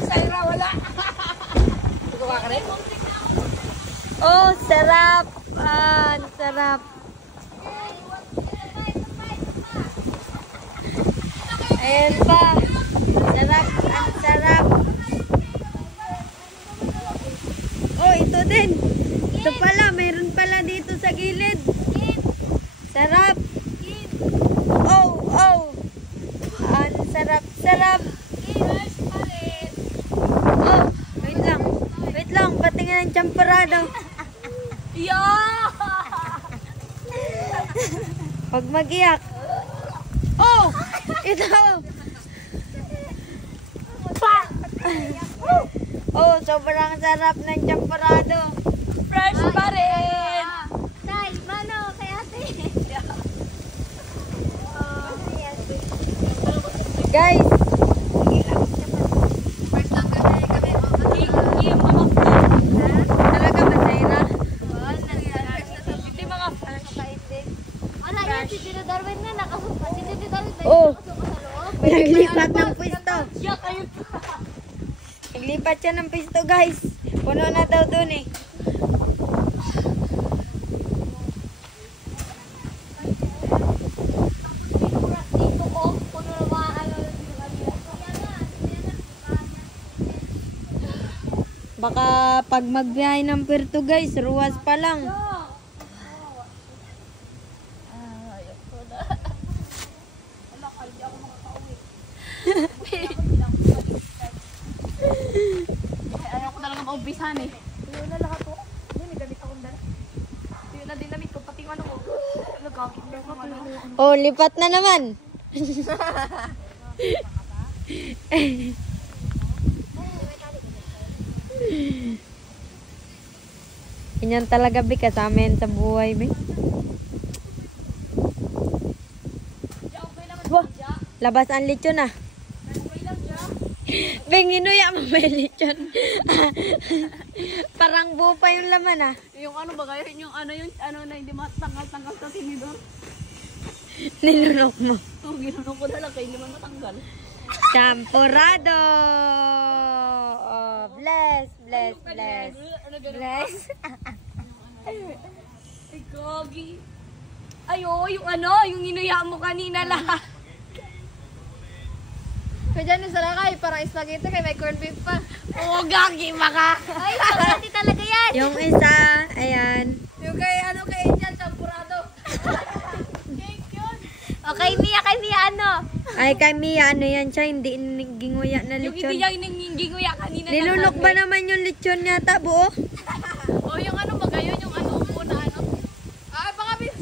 Sayra, wala. Kuha ka rin? Oh, sarap. Sarap. Ayan pa. Sarap. Ang sarap. Oh, ito din. Ito pala. Mayroon pala dito sa gilid. Sarap. Oh, oh. Ang sarap. Sarap. Oh, wait lang. Wait lang. Patingin ng champorado. Huwag mag-iyak. Oh! Ito! Oh, sobrang sarap ng champorado. Fresh pa rin. Tay, mano, kay ate. Guys, First lang kami. talaga masaya. Hindi mga fresh. Wala yan, si Tito Darwin na nakasuka. Si Tito Darwin na Oh. nakasuka sa loob. Naglipat ng pwesto. Yeah, kayo. Naglipat siya ng pwesto, guys. Puno na daw dun eh. Dito ko, puno na mga ano. Baka pag magbiyahe ng Puerto, guys, ruwas pa lang. Ayaw ko talaga maumpisahan eh. Tuyo na lahat po. Hindi, may gamit akong dala. Tuyo na din damit ko, pati yung ano ko. Nagkakit na ako. Oh, lipat na naman. Ganyan talaga, Bi, kasama yan sa buhay, Bi. Wah, labas ang lechon ah. Beng, inuya mo may lechon. Parang buo pa yung laman ah. Yung ano ba kayo? Yung ano na hindi matanggal-tanggal sa tinidor. Nilunok mo. So, ginunong ko na lang kayo hindi man matanggal. Champorado! Oh, bless, bless, bless. Bless. Ay, gogi. Ayo, yung ano, yung inuya mo kanina lahat. Kaya dyan yung salakay, parang spaghetti kay may corned beef pa. Oo, gagi, baka. Ay, spaghetti talaga yan. Yung isa, ayan. Yung kay ano, kay Angel, champurado. Cake yun. O, kay Mia ano? Ay, kay Mia, ano yan siya, hindi ginguya na Yung lechon. hindi niya ginguya kanina. Nilunok ba naman yung lechon yata, buo? O, yung ano ba kayo? Yung ano, una ano. Ah, baka Beef